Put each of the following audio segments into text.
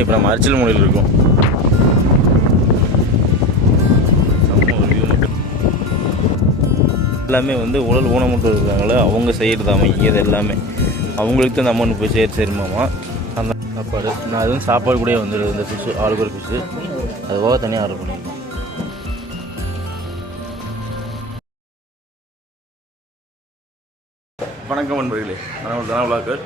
இப்போ நம்ம அரிச்சல் மூலையில் இருக்கோம். எல்லாமே வந்து உடல் ஊனமுற்று இருக்காங்களே அவங்க செய்கிறதாமா. இது எல்லாமே அவங்களுக்கு தான் அந்த அமௌண்ட் போய் சேருமாமா. அந்த சாப்பாடு நான் அதுவும் சாப்பாடு கூட வந்துடுது. இந்த ஃபிஷ்ஷு ஆளுக்கு ஒரு ஃபிஷ்ஷு அதுவாக தனியாக ஆர்டர் பண்ணியிருக்கோம். வணக்கம் நண்பர்களே, நான் தனவலாக்கர்.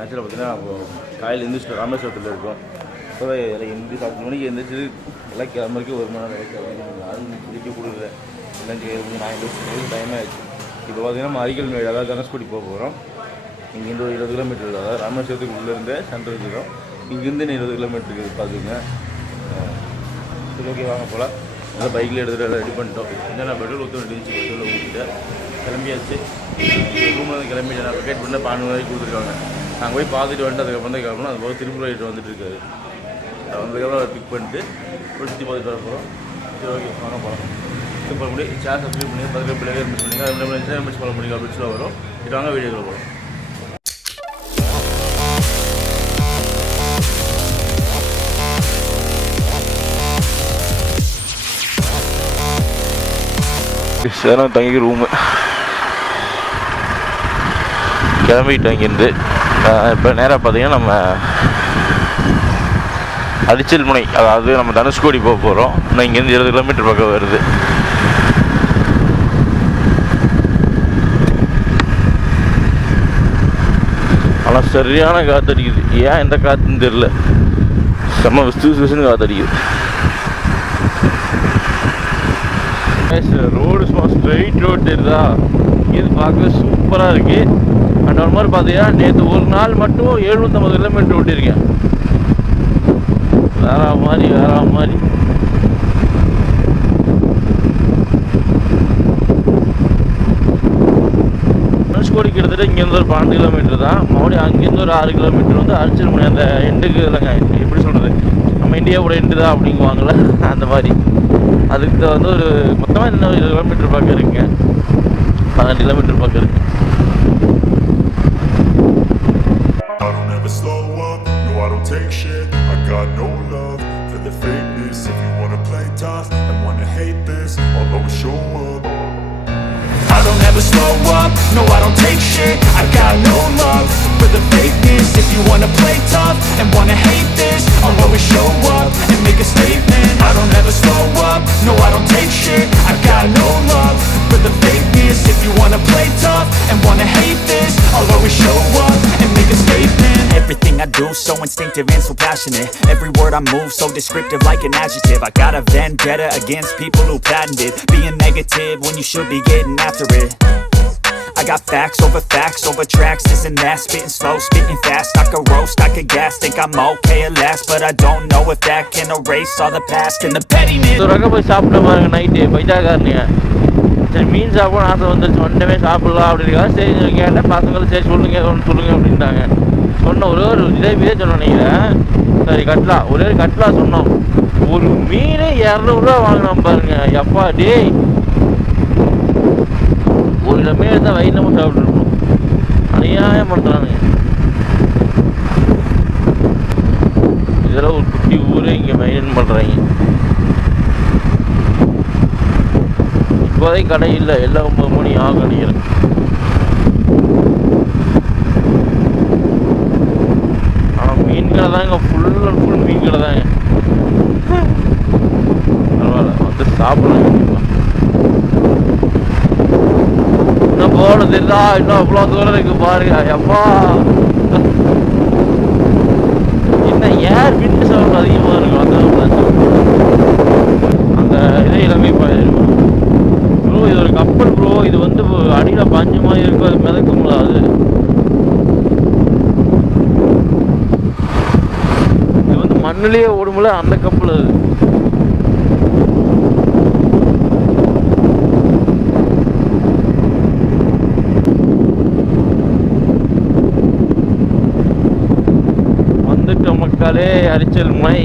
ஆக்சுவலாக பார்த்தீங்கன்னா காலையில் எழுந்திரிச்சு ராமேஸ்வரத்தில் இருக்கோம். இப்போ எந்திரி 10 மணிக்கு எழுந்திரிச்சு எல்லாம் கிளம்புறதுக்கு 1 மணி நேரம் யாரும் குடிக்க கொடுக்குற எல்லாம் செய்யறது. நான் எழுந்திரிச்சு டைம் ஆகிடுச்சு. இப்போ பார்த்தீங்கன்னா நம்ம அரிக்கல் மேடு அதாவது தனுஷ்கோடி போக போகிறோம். இங்கேருந்து ஒரு 20 கிலோமீட்டர், அதாவது ராமேஸ்வரத்துக்கு உள்ளேருந்து சென்டர் இருக்கிறோம். இங்கேருந்து 20 கிலோமீட்டர் இருக்குது பார்த்துங்க. சரி, ஓகே வாங்க போகலாம். நல்லா பைக்கில் எடுத்துகிட்டு ரெடி பண்ணிட்டோம். என்னென்ன பெட்ரோல் ஊற்ற வேண்டியது பெட்ரோல் ஊற்றிட்டு கிளம்பியாச்சு. ரூமில் கிளம்பிட்டு நான் வெக்கேட் பண்ண 12 வரைக்கும் கொடுத்துருக்காங்க. நாங்கள் போய் பார்த்துட்டு வந்துட்டு அதுக்கப்புறம் தான் கிளம்பணும். அது போக திருப்பூர் ரைட்டு வந்துட்டு இருக்காரு. வந்ததுக்கப்புறம் பிக் பண்ணிட்டு ஒரு சுற்றி பார்த்துட்டு வர போகிறோம். சரி, ஓகே வாங்க போகலாம். இப்போ முடியும் சேர் சப்ஸ்கிரைப் பண்ணி 10 பிள்ளைங்க மிஸ் பண்ணிங்க. அது இன்ஸ்டாகிராம் மிஸ் பண்ண முடியும் அப்படின்னு சொல்ல வரும். இது வாங்க வீடியோவில் போகிறோம். சேரம் தங்கி ரூமு கிளம்பிட்டோம் இங்கேருந்து. இப்போ நேராக பார்த்தீங்கன்னா நம்ம அரிச்சல் முனை, அதாவது நம்ம தனுஷ்கோடி போக போகிறோம். இன்னும் இங்கேருந்து 20 கிலோமீட்டர் பக்கம் வருது. ஆனால் சரியான காற்று அடிக்குது. ஏன் எந்த காற்றுன்னு தெரில, செம்ம விசுன்னு காற்று அடிக்குது. ரோடு சும்மா ஸ்ட்ரெயிட் ரோடு தெரியுதா, இது பார்க்க சூப்பராக இருக்குது. அண்ட் ஒரு மாதிரி பார்த்தீங்கன்னா நேற்று ஒரு நாள் மட்டும் 750 கிலோமீட்டர் ஓட்டியிருக்கேன். வேற மாதிரி தனுஷ்கோடி கிட்டத்தட்ட இங்கேருந்து ஒரு 12 கிலோமீட்டர் தான். மறுபடியும் அங்கேருந்து ஒரு 6 கிலோமீட்டர் வந்து அரிச்சல் முனை அந்த எண்டுக்கு இல்லைங்க, எப்படி சொல்கிறது, நம்ம இந்தியாவோட எண்டு தான் அப்படிங்குவாங்களே அந்த மாதிரி. அதுக்கு வந்து ஒரு மொத்தமாக இன்னும் 20 கிலோமீட்டர் பக்கம் இருக்குங்க, 12 கிலோமீட்டர் பக்கம் இருக்கு. I don't ever slow up, no I don't take shit. I got no love for the fakeness. If you wanna play tough and wanna hate this, I'll always show up and make a statement. I don't ever slow up, no I don't take shit. I got no love for the fakeness. If you wanna play tough and wanna hate this, I'll always show up and make a statement. Everything I do so instinctive and so passionate. Every word I move so descriptive like an adjective. I got a vendetta against people who patented being negative when you should be getting after it. I got facts over tracks, this and that. Spitting slow, spitting fast. I could roast, I could gas. Think I'm okay at last, but I don't know if that can erase all the past and the pettiness. போய் சாப்பிட்ட பாருங்க night பைஜாக்காரனியா. சரி, மீன் சாப்பிட ஆசை வந்துருச்சு, ஒன்றுமே சாப்பிடலாம் அப்படின்னா சரி கேட்டேன். பசங்களும் சரி சொல்லுங்க அப்படின்ட்டாங்க. சொன்ன ஒரே ஒரு இதே சொன்னோம். நீங்கள் சரி கட்லா, ஒரே ஒரு கட்லா சொன்னோம். ஒரு மீன் 200 ரூபா வாங்கினோம் பாருங்க. எப்பா டே, ஒரு கிலோ மீன் எடுத்தால் வயிறு நம்ம சாப்பிட்டுருக்கோம். அநியாயம் பண்ணுறானுங்க. இதெல்லாம் ஒரு குட்டி ஊரே இங்கே மெயின்டைன் பண்ணுறாங்க. இப்போதைக்கு கடை இல்லை, எல்லாம் 9 மணி ஆகும் நினைக்கிறேன். ஆனால் மீன் கடை தாங்க, ஃபுல் அண்ட் ஃபுல் மீன் கடை தாங்க. பரவாயில்ல, வந்து சாப்பிடலாம். இன்னும் போன தெரியுதா, இன்னும் அவ்வளோ தூரம் இருக்கு பாருங்க. எப்பா என்ன ஏர் விண்டு சவுண்ட் அதிகமாக இருக்கும். அந்த இதே எல்லாமே போயிருக்கும். ப்ரோ இது ஒரு கப்பல் ப்ரோ, இது வந்து அடியில் பஞ்சு மாதிரி இருக்கும், அது மிதக்க முடியாது. இது வந்து மண்ணிலேயே ஓடும்போல அந்த கப்பல் அது. வந்துட்ட மக்களே அரிச்சல் முனை.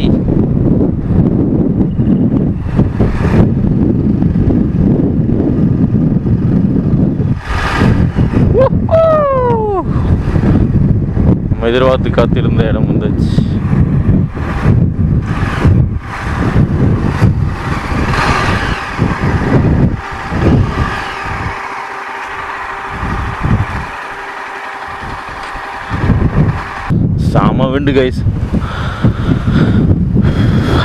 எதிர்பார்த்து காத்திருந்த இடம் வந்துச்சு. செம விண்டு கைஸ்.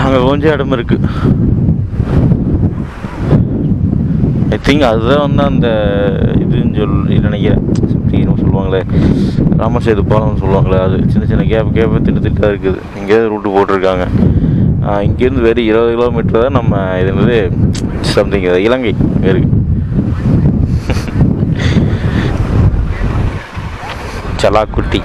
அங்கே கொஞ்சம் இடம் இருக்குது. ஐ திங்க் அதுதான் வந்து அந்த இதுன்னு நினைக்கிறேன். இப்படின்னு சொல்லுவாங்களே, ராமர் சேது பாலம்னு சொல்லுவாங்களே, அது சின்ன சின்ன கேப்பு திட்டாக இருக்குது. இங்கேயாவது ரூட்டு போட்டிருக்காங்க. இங்கேருந்து வெறும் 20 கிலோமீட்டர் தான் நம்ம இது வந்து சம்திங் இலங்கை இருக்குது. சலாக்குட்டி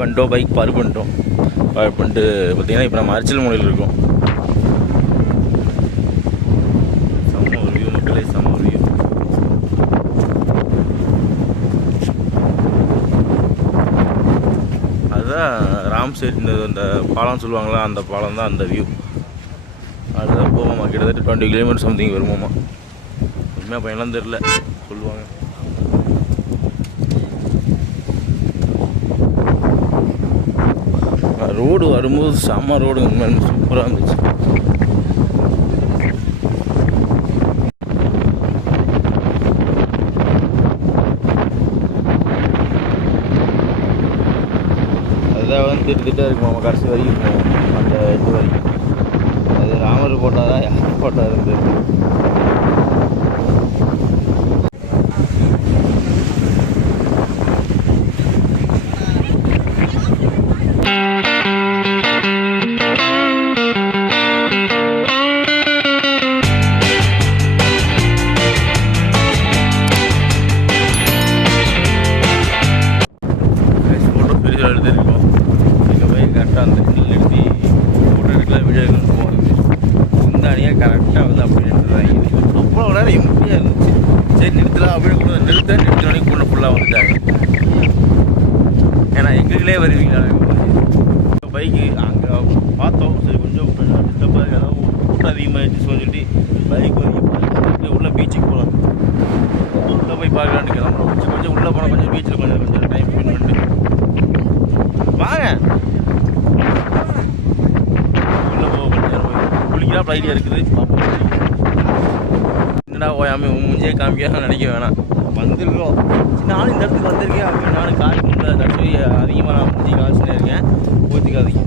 வந்துட்டோம். பைக் பார்க் பண்ணிட்டோம். பார்க் பண்ணிட்டு பார்த்தீங்கன்னா இப்போ நம்ம அரிச்சல் மூலையில் இருக்கோம். செம்ம ஒரு வியூ மக்களே, செம்ம ஒரு வியூ. அதுதான் ராம்சேட் அந்த பாலம் சொல்லுவாங்களா, அந்த பாலம் தான் அந்த வியூ. அதுதான் போவோமா, கிட்டத்தட்ட 20 கிலோமீட்டர் சம்திங் வருவோமா. உண்மையாக பயணம் தெரில சொல்லுவாங்க. ரோடு வரும்போது செம்ம ரோடு, உண்மையாக சூப்பராக இருந்துச்சு. அதுதான் வந்து திட்டு இருக்கும் கடைசி வரைக்கும் போவோம், அந்த இது வரைக்கும். அது ராமர் போட்டாதான் யார் போட்டாருன்னு தெரியும். எடுத்துருக்கோம். இங்கே போய் கரெக்டாக அந்த ஹில் எடுத்து ஃபோட்டோ எடுக்கலாம், வீடியோ எடுக்கணும் போகிறது. இந்த அணியாக கரெக்டாக வந்து அப்படி எடுத்துருந்தாங்க. அவ்வளோ நேரம் எம்டியாக இருந்துச்சு. சரி நிறுத்தலாம் அப்படின்னு கூட நிறுத்தோடனே கூட ஃபுல்லாக வந்துட்டாங்க. ஏன்னா எங்களுக்குள்ளே வருவீங்களா பைக்கு அங்கே பார்த்தோம். சரி கொஞ்சம் டிஸ்டர்பாக இருக்குது, அதாவது கூட்டம் அதிகமாகிடுச்சு சொல்லிட்டு பைக் வந்து உள்ள பீச்சுக்கு போகலாம், உள்ளே போய் பார்க்கலான்னு கிளம்புறோம். கொஞ்சம் உள்ளே போனால் கொஞ்சம் பீச்சில் கொஞ்சம் டைம் ஸ்பெண்ட் பண்ணிட்டு வாங்க. உள்ள குளிக்கலாம் ஐடியா இருக்குது. என்னடா ஓயாமல் மூஞ்சே காமிக்க நினைக்க வேணாம். வந்துருக்கோம் நானும் இந்த இடத்துக்கு வந்திருக்கேன் அப்படின்னு நானும் கால் பண்ணல. தடவை அதிகமாக நான் மூஞ்சி காமிச்சுட்டே இருக்கேன், ஊற்றிக்காதீங்க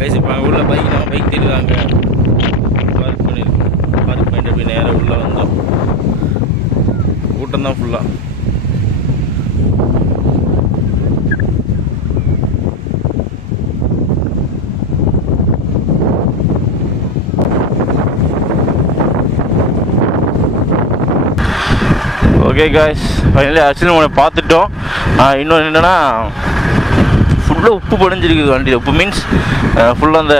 பேசிப்பாங்க. உள்ள பைக் நம்ம பைக் தெரியுறாங்க, பார்க் பண்ணியிருக்கோம். பார்க் பண்ணிட்டு அப்படி நேராக உள்ளே வந்தோம். கூட்டம் தான் ஃபுல்லாக. ஓகே காய்ஸ், ஃபைனலி அரிச்சல் மூலை பார்த்துட்டோம். இன்னொன்று என்னென்னா ஃபுல்லாக உப்பு படிஞ்சிருக்குது வண்டியில். உப்பு மீன்ஸ் ஃபுல்லாக அந்த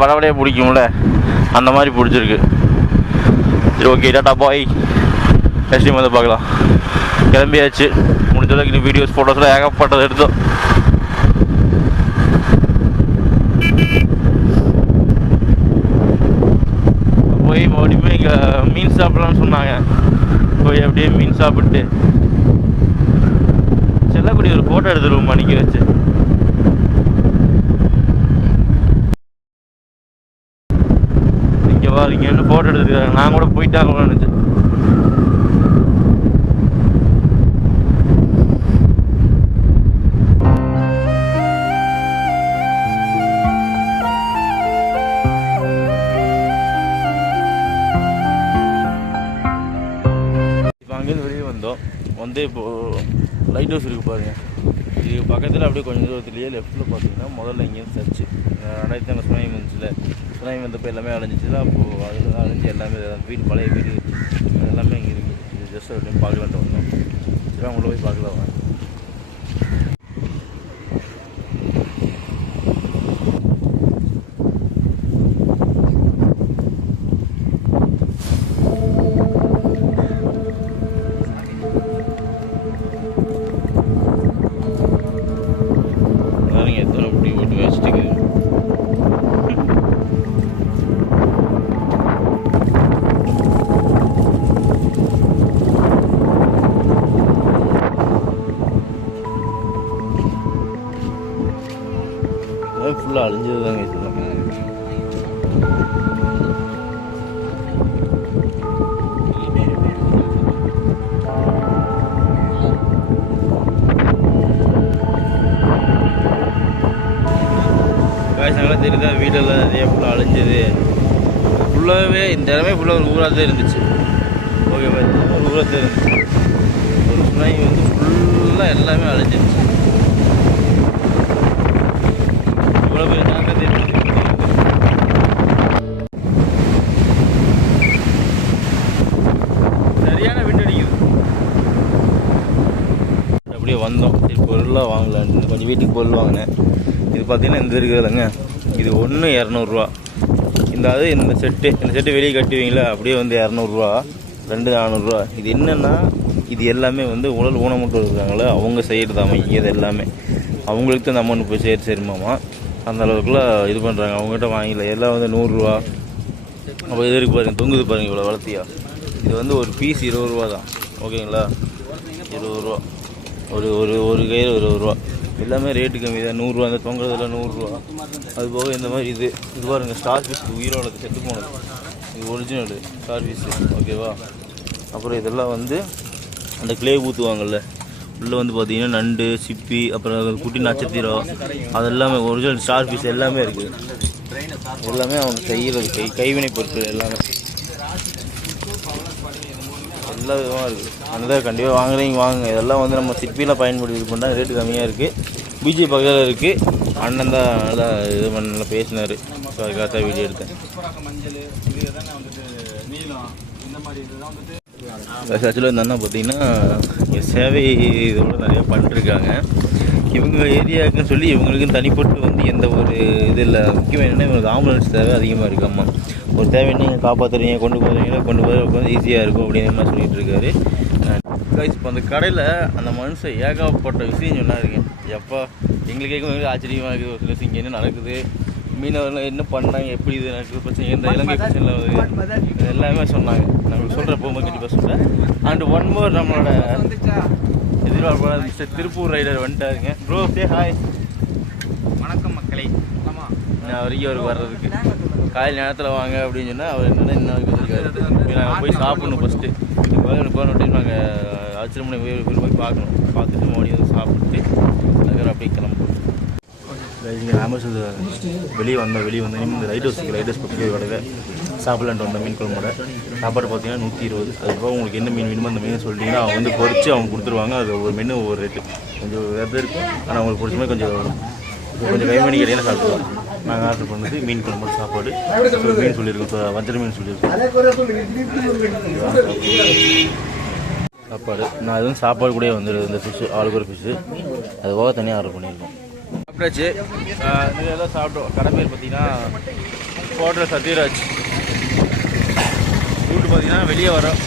வடவடையாக பிடிக்கும்ல, அந்த மாதிரி பிடிச்சிருக்கு. சரி ஓகே, டாட்டா பாய். நெக்ஸ்ட் டைம் வந்து பார்க்கலாம். கிளம்பியாச்சு. முடிஞ்ச அளவுக்கு இன்னும் வீடியோஸ் ஃபோட்டோஸ்லாம் ஏகப்பட்டது எடுத்தோம். போய் மறுபடியுமே இங்கே மீன் சாப்பிட்லான்னு சொன்னாங்க. போய் அப்படியே மீன் சாப்பிட்டு செல்லக்குடி ஒரு ஃபோட்டோ எடுத்துருவோம் மணிக்கு வச்சு. இங்கே வா, இங்கே என்ன ஃபோட்டோ எடுத்துருக்காங்க. நான் கூட போயிட்டாங்களோன்னு நினச்சேன். அங்கேருந்து வெளியே வந்தோம். வந்து இப்போது லைட் ஹவுஸ் இருக்குது பாருங்கள். இது பக்கத்தில் அப்படியே கொஞ்சம் தூரத்துலேயே லெஃப்ட்டில் பார்த்தீங்கன்னா முதல்ல இங்கேருந்து சர்ச்சு. 2000 சுனாமி வந்துச்சுல, சுனாமி வந்தப்போ எல்லாமே அடைஞ்சிச்சுல. அப்போது அதில் தான் அடைஞ்சு எல்லாமே வீடு, பழைய வீடு எல்லாமே இங்கே இருக்குது. இது ஜஸ்ட் ஒரு டைம் பார்க்கலான்ட்டு வந்தோம். சரி அவங்கள போய் பார்க்கலாம். ஃபுல்லாக அழிஞ்சது தாங்க இதெல்லாம். தெரியுதா வீடெல்லாம் நிறைய ஃபுல்லாக அழிஞ்சது. ஃபுல்லாகவே இந்த இடமே ஃபுல்லாக ஒரு ஊராக தான் இருந்துச்சு. ஓகேவா, ஒரு ஊராக தான் இருந்துச்சு. ஒரு சுனாமி வந்து ஃபுல்லாக எல்லாமே அழிஞ்சிருச்சு. இவ்வளோ பெரிய தாக்கத்தை சரியான விண்டு அடிக்குது. அப்படியே வந்தோம், சரி பொருளாக வாங்கலான்னு கொஞ்சம் வீட்டுக்கு பொருள் வாங்கினேன். இது பார்த்தீங்கன்னா இந்த இருக்குது இல்லைங்க, இது ஒன்று 200 இந்த செட்டு வெளியே கட்டுவீங்களா, அப்படியே வந்து 200, 2 400. இது என்னென்னா இது எல்லாமே வந்து உடல் ஊனமுற்று இருக்கிறாங்களே அவங்க செய்கிறதாம. இது எல்லாமே அவங்களுக்கு தான் நம்ம ஒன்று போய் சரிமாமா அந்த அளவுக்குலாம் இது பண்ணுறாங்க. அவங்ககிட்ட வாங்கல, எல்லாம் வந்து 100. அப்போ இது இருக்குது பாருங்கள், தொங்குது பாருங்கள் இவ்வளோ வளர்த்தியா. இது வந்து ஒரு பீஸ் 20 தான். ஓகேங்களா, 20 ஒரு ஒரு ஒரு கயிறு 20. எல்லாமே ரேட்டு கம்மி தான், 100. அந்த தொங்குறதுல 100. அது போக இந்த மாதிரி இது பாருங்கள், ஸ்டார் ஃபிஷ் உயிரோட செத்து போனது. இது ஒரிஜினல் ஸ்டார் ஃபிஷ். ஓகேவா, அப்புறம் இதெல்லாம் வந்து அந்த கிளே ஊற்றுவாங்கள்ல, உள்ளே வந்து பார்த்திங்கன்னா நண்டு, சிப்பி, அப்புறம் குட்டி நட்சத்திரம், அதெல்லாமே ஒரிஜினல் ஸ்டார் ஃபிஷ் எல்லாமே இருக்குது. எல்லாமே அவங்க செய்கிறது கைவினை பொருட்கள் எல்லாமே எல்லா விதமாக இருக்குது. அந்த கண்டிப்பாக வாங்குறீங்க வாங்க. இதெல்லாம் வந்து நம்ம சிப்பியில் பயன்படுத்தி இது பண்ணால் ரேட்டு கம்மியாக இருக்குது. பிஜி பக்கத்தில் இருக்குது. அண்ணன் தான் நல்லா இது பண்ண நல்லா பேசினார். ஸோ அதுக்காக தான் வீடியோ எடுத்தேன். ஆக்சுவலாக இந்த அண்ணா பார்த்தீங்கன்னா சேவை இதோட நிறையா பண்ணிட்டுருக்காங்க. இவங்க ஏரியாவுக்குன்னு சொல்லி இவங்களுக்குன்னு தனிப்பட்டு வந்து எந்த ஒரு இது இல்லை. முக்கியமாக என்னென்னா இவங்களுக்கு ஆம்புலன்ஸ் தேவை அதிகமாக இருக்குது. அம்மா ஒரு தேவைன்னு நீங்கள் காப்பாற்றுறீங்க, கொண்டு போகிறீங்கன்னா வந்து ஈஸியாக இருக்கும் அப்படிங்கிற மாதிரி சொல்லிகிட்டு இருக்காரு. இப்போ அந்த கடையில் அந்த மனுஷன் ஏகப்பட்ட விஷயம் சொன்னாருங்க. எப்போ எங்களுக்கு கேட்கும் ஆச்சரியமாக இருக்குது. ஒரு சில இங்கே என்ன நடக்குது, மீனவர்கள் என்ன பண்ணாங்க, எப்படி இது நடக்குது, பிரச்சனை இந்த இலங்கை பிரச்சனையில் வருது, எல்லாமே சொன்னாங்க. நம்மளுக்கு சொல்கிற போகும்போது கண்டிப்பாக சொல்கிறேன். அண்ட் ஒன் மோர் நம்மளோட எதிர்பார்ப்பான மிஸ்டர் திருப்பூர் ரைடர் வந்துட்டாருங்க. Bro say hi. வணக்கம் மக்களை. ஆமாம், நான் வரைக்கும் அவருக்கு வர்றதுக்கு காலை நேரத்தில் வாங்க அப்படின்னு சொன்னால் அவர் என்னென்னா இன்னும் வரைக்கும் வந்திருக்காரு. நாங்கள் போய் சாப்பிட்ணும் ஃபஸ்ட்டு. போன டைம் நாங்கள் ஆச்சரியமனை போய் பார்க்கணும். பார்த்துட்டு மறுபடியும் வந்து சாப்பிட்டு அதுக்கப்புறம் அப்படியே கிளம்புவோம். இங்கே ராமேஸ்வரம் வெளியே வந்தோம். இந்த ரைடர்ஸ் பற்றி கடையில் சாப்பிட்லான்ட்டு வந்தோம். மீன் குழம்போட சாப்பாடு பார்த்தீங்கன்னா 120. அதுக்கப்புறம் உங்களுக்கு என்ன மீன் வேணுமோ அந்த மீன் சொல்லிட்டீங்கன்னா அவங்க வந்து பொரிச்சு அவங்க கொடுத்துருவாங்க. அது ஒவ்வொரு மீன் ஒவ்வொரு ரேட்டு கொஞ்சம் வேறு இருக்கும். ஆனால் அவங்களுக்கு பிடிச்ச மாதிரி கொஞ்சம் கைமணி கடையில் சாப்பிடுவோம். நாங்கள் ஆர்டர் பண்ணது மீன் குழம்போட சாப்பாடு. மீன் சொல்லியிருக்கோம், வஞ்சர மீன் சொல்லியிருக்கோம் சாப்பாடு. நான் எதுவும் சாப்பாடு கூட வந்துடுது. இந்த ஃபிஷ்ஷு ஆளுக்கு ஒரு ஃபிஷ்ஷு அது போக தனியாக ஆர்டர் பண்ணியிருக்கோம். சாப்பிட்டாச்சு. இதெல்லாம் சாப்பிட்டோம். கடை பேர் பார்த்தீங்கன்னா ஹோட்டல் சத்யராஜ். ரூட்டு பார்த்தீங்கன்னா வெளியே வரோம்.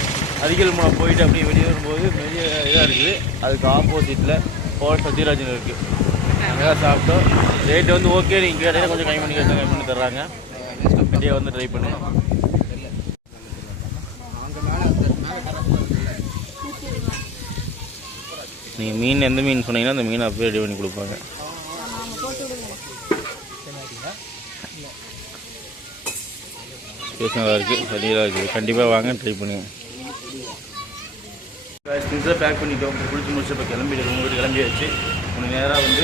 அரிக்கல் மூலம் போயிட்டு அப்படியே வெளியே வரும்போது பெரிய இதாக இருக்குது. அதுக்கு ஆப்போசிட்டில் ஹோட்டல் சத்யராஜ்னு இருக்குது. அங்கே சாப்பிட்டோம். ரேட்டு வந்து ஓகே. நீங்கள் இடையில கொஞ்சம் கம்மி பண்ணி தர்றாங்க. அப்படியே வந்து ட்ரை பண்ணுங்கள். நீங்கள் மீன் எந்த மீன் சொன்னீங்கன்னா அந்த மீனை அப்படியே ரெடி பண்ணி கொடுப்பாங்க. ஸ்பேஷனாக இருக்குது, சரியாக இருக்குது. கண்டிப்பாக வாங்க, ட்ரை பண்ணுங்கள். திங்ஸாக பேக் பண்ணிட்டோம். குளிச்சு முடிச்சு இப்போ கிளம்பிட்டு வீட்டு கிளம்பியாச்சு. உனக்கு நேராக வந்து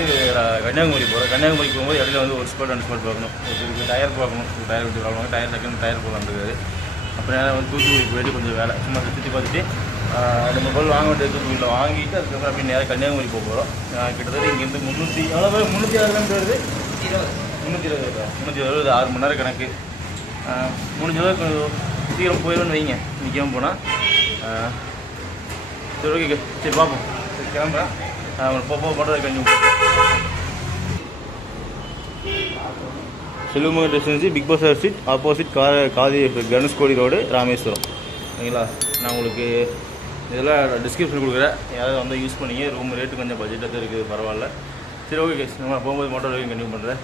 கன்னியாகுமரி போகிறோம். கன்னியாகுமரிக்கு போகும்போது இடையில வந்து ஒரு ஸ்பாட் 2 ஸ்பாட் பார்க்கணும். ஒரு டயர் பார்க்கணும். டயர் விட்டு பார்க்கணும். டயர் போகலான்றது. அப்புறம் நேராக வந்து தூத்துக்குடி போயிட்டு கொஞ்சம் வேலை சும்மா சுற்றி பார்த்துட்டு நம்ம பொருள் வாங்க வேண்டியது தூத்துக்குடியில் வாங்கிட்டு அதுக்கப்புறம் அப்படி நேராக கன்னியாகுமரி போக போகிறோம். கிட்டத்தட்ட இங்கேருந்து 360 வருது. 320 6 மணி நேரம் கணக்கு. முடிஞ்சளவுக்கு சீக்கிரம் போயிடும்னு வைங்க. நிற்காமல் போனால் சரி ஓகே. சரி பார்ப்போம். சரி கிளம்புறேன். போட்டு கண்டிப்பாக Selvamagan residency, big boss street opposite Khadi Dhanushkodi road, Rameswaram. ஓகேங்களா, நான் உங்களுக்கு இதெல்லாம் டிஸ்கிரிப்ஷன் கொடுக்குறேன். யாராவது வந்து யூஸ் பண்ணிங்க. ரூம் ரேட்டு கொஞ்சம் பட்ஜெட்டாக தான் இருக்குது, பரவாயில்ல. சரி ஓகே. நம்ம போகும்போது மோட்டர் வரைக்கும் கண்டினியூ பண்ணுறேன்.